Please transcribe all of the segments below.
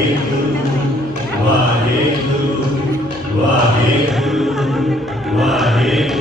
Waheguru, Waheguru, Waheguru.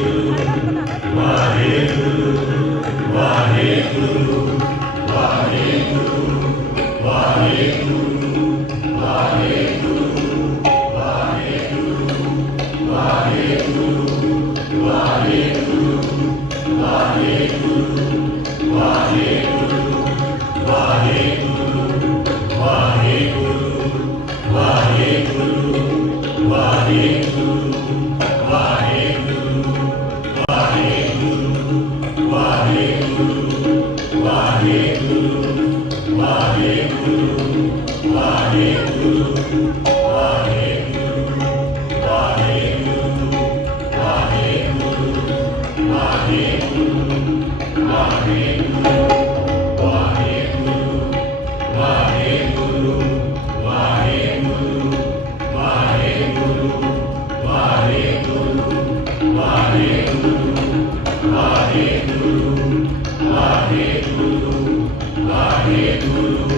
Aleluia.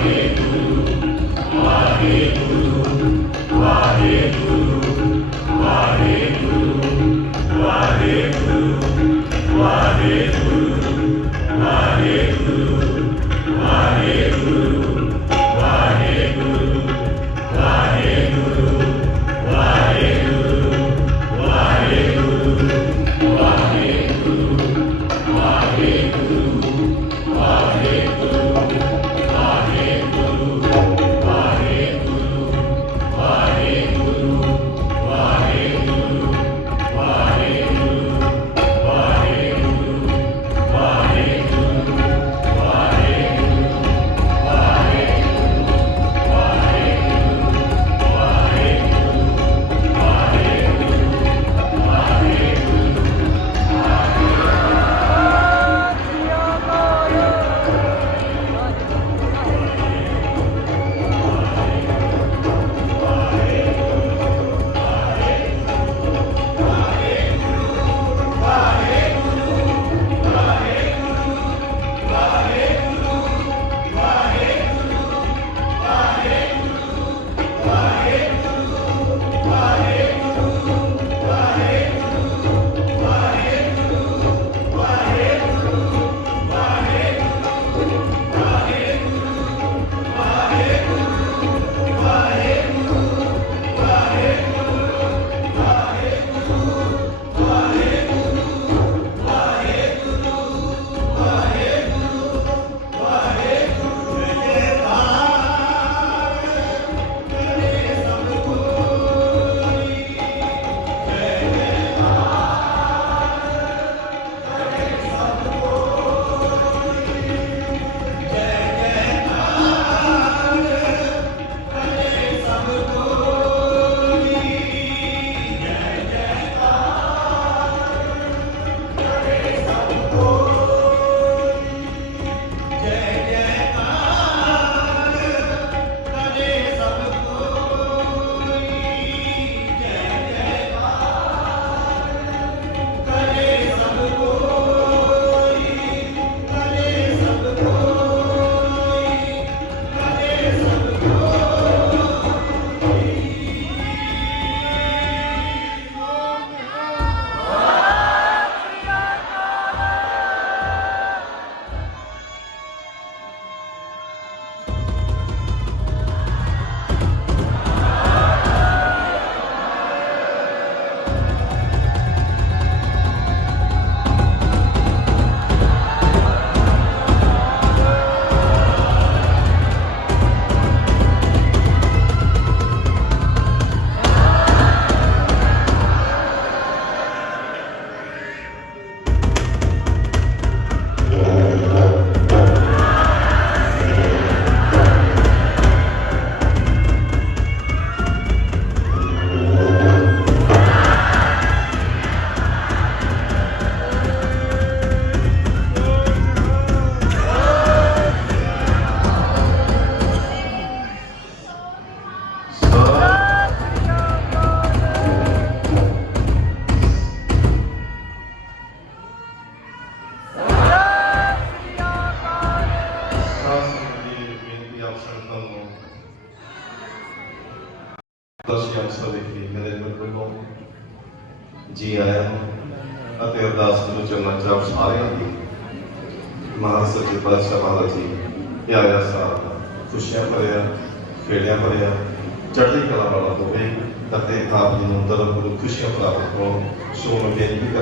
Aleluia, Aleluia. ਸੰਗਤਾਂ ਨੂੰ ਤੁਸੀਂ ਆਪ ਸਭ ਦੇ ਮੇਰੇ ਵੱਲੋਂ ਜੀ ਆਇਆਂ ਨੂੰ ਅਤੇ ਅਰਦਾਸ ਨੂੰ ਜਮਨ ਜਪ ਸਾਰਿਆਂ ਦੀ। ਮਹਾਰਾਜ ਸੱਚੇ ਪਾਤਸ਼ਾਹ ਮਹਾਰਾਜ ਜੀ, ਪਿਆਰਿਆ ਸਾਹਿਬ ਖੁਸ਼ੀਆਂ ਭਰਿਆ ਖੇੜਿਆਂ ਭਰਿਆ, ਚੜ੍ਹਦੀ ਕਲਾ ਵਾਲਾ ਹੋਵੇ ਅਤੇ ਆਪ ਜੀ ਨੂੰ ਤਰ੍ਹਾਂ ਨੂੰ ਖੁਸ਼ੀਆਂ ਪ੍ਰਾਪਤ ਹੋ ਸੋ ਮੈਂ ਬੇਨਤੀ